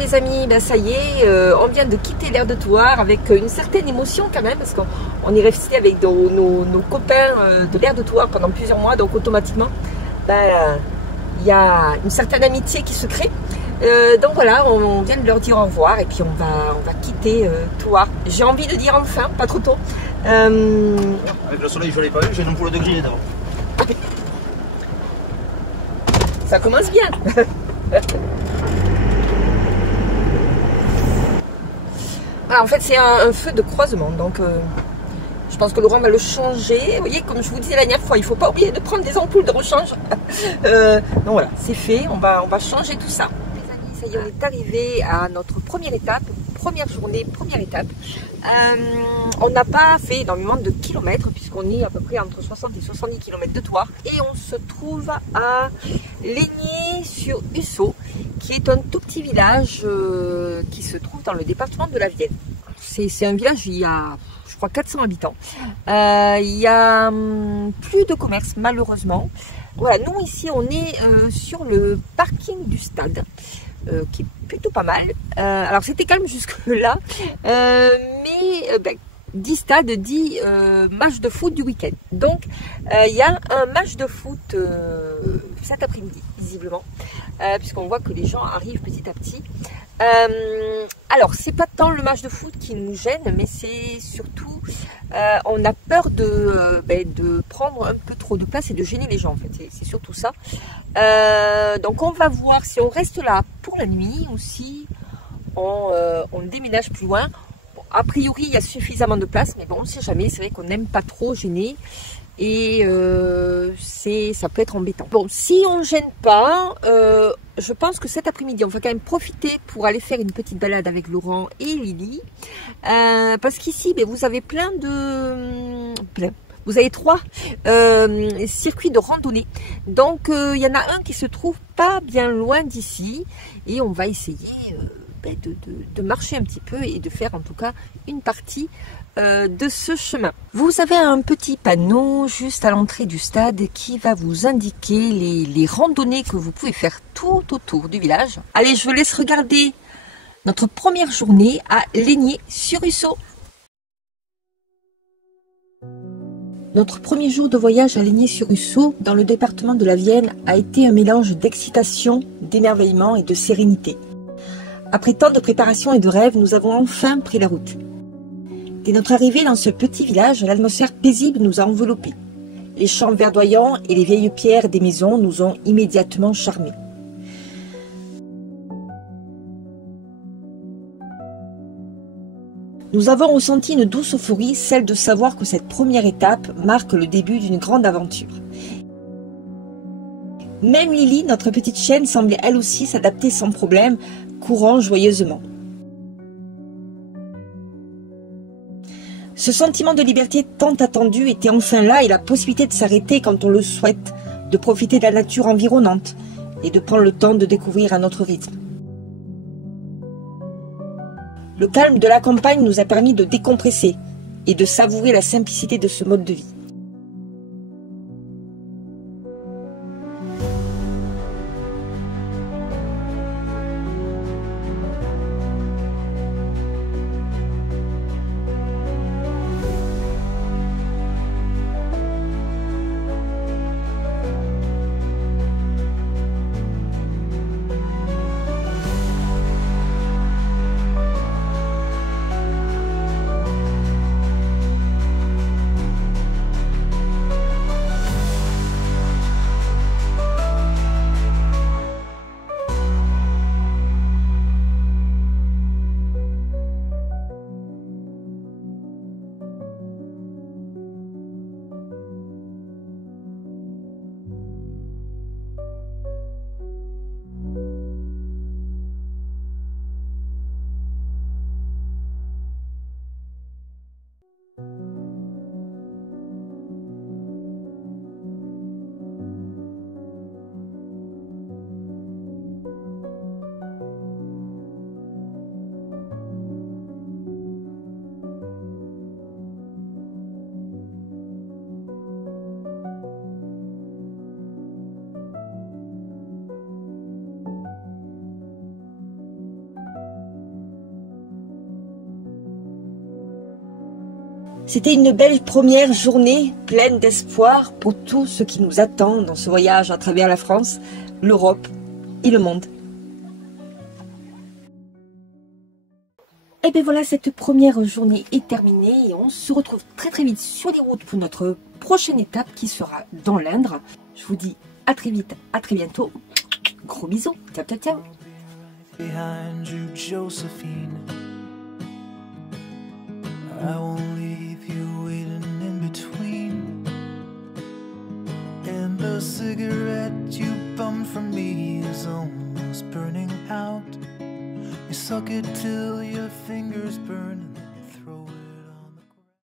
les amis, ben ça y est, on vient de quitter l'aire de Thouars avec une certaine émotion quand même, parce qu'on est resté avec nos copains de l'aire de Thouars pendant plusieurs mois, donc automatiquement, ben, il y a une certaine amitié qui se crée. Donc voilà, on vient de leur dire au revoir et puis on va quitter Thouars. J'ai envie de dire enfin, pas trop tôt. Avec le soleil, je ne l'ai pas vu, j'ai une ampoule de grille d'abord. Ça commence bien. Voilà, en fait, c'est un feu de croisement, donc je pense que Laurent va le changer. Vous voyez, comme je vous disais la dernière fois, il ne faut pas oublier de prendre des ampoules de rechange. Donc voilà, c'est fait, on va changer tout ça. Les amis, ça y est, on est arrivé à notre première étape, première journée, première étape. On n'a pas fait énormément de kilomètres, puisqu'on est à peu près entre 60 et 70 km de Thouars. Et on se trouve à Laigné-sur-Usseau, qui est un tout petit village qui se trouve dans le département de la Vienne. C'est un village, il y a, je crois, 400 habitants. Il y a plus de commerce, malheureusement. Voilà, nous ici, on est sur le parking du stade, qui est plutôt pas mal. Alors, c'était calme jusque-là, mais dit stade, dit match de foot du week-end. Donc, il y a un match de foot cet après-midi, visiblement, puisqu'on voit que les gens arrivent petit à petit. Alors, c'est pas tant le match de foot qui nous gêne, mais c'est surtout, on a peur de prendre un peu trop de place et de gêner les gens, en fait. C'est surtout ça. Donc, on va voir si on reste là pour la nuit ou si on déménage plus loin. Bon, a priori, il y a suffisamment de place, mais bon, on ne sait jamais. C'est vrai qu'on n'aime pas trop gêner. Et ça peut être embêtant. Bon, si on ne gêne pas, je pense que cet après-midi, on va quand même profiter pour aller faire une petite balade avec Laurent et Lily. Parce qu'ici, vous avez vous avez 3 circuits de randonnée. Donc, il y en a un qui se trouve pas bien loin d'ici. Et on va essayer de marcher un petit peu et de faire en tout cas une partie de ce chemin. Vous avez un petit panneau juste à l'entrée du stade qui va vous indiquer les randonnées que vous pouvez faire tout autour du village. Allez, je vous laisse regarder notre première journée à Laigné-sur-Usseau. Notre premier jour de voyage à Laigné-sur-Usseau, dans le département de la Vienne, a été un mélange d'excitation, d'émerveillement et de sérénité. Après tant de préparation et de rêves, nous avons enfin pris la route. Dès notre arrivée dans ce petit village, l'atmosphère paisible nous a enveloppés. Les champs verdoyants et les vieilles pierres des maisons nous ont immédiatement charmés. Nous avons ressenti une douce euphorie, celle de savoir que cette première étape marque le début d'une grande aventure. Même Lily, notre petite chienne, semblait elle aussi s'adapter sans problème, courant joyeusement. Ce sentiment de liberté tant attendu était enfin là et la possibilité de s'arrêter quand on le souhaite, de profiter de la nature environnante et de prendre le temps de découvrir à notre rythme. Le calme de la campagne nous a permis de décompresser et de savourer la simplicité de ce mode de vie. C'était une belle première journée pleine d'espoir pour tout ce qui nous attend dans ce voyage à travers la France, l'Europe et le monde. Et bien voilà, cette première journée est terminée et on se retrouve très très vite sur les routes pour notre prochaine étape qui sera dans l'Indre. Je vous dis à très vite, à très bientôt. Gros bisous, ciao ciao ciao. Behind you, Josephine, I won't leave you waiting in between. And the cigarette you bummed from me is almost burning out. You suck it till your fingers burn.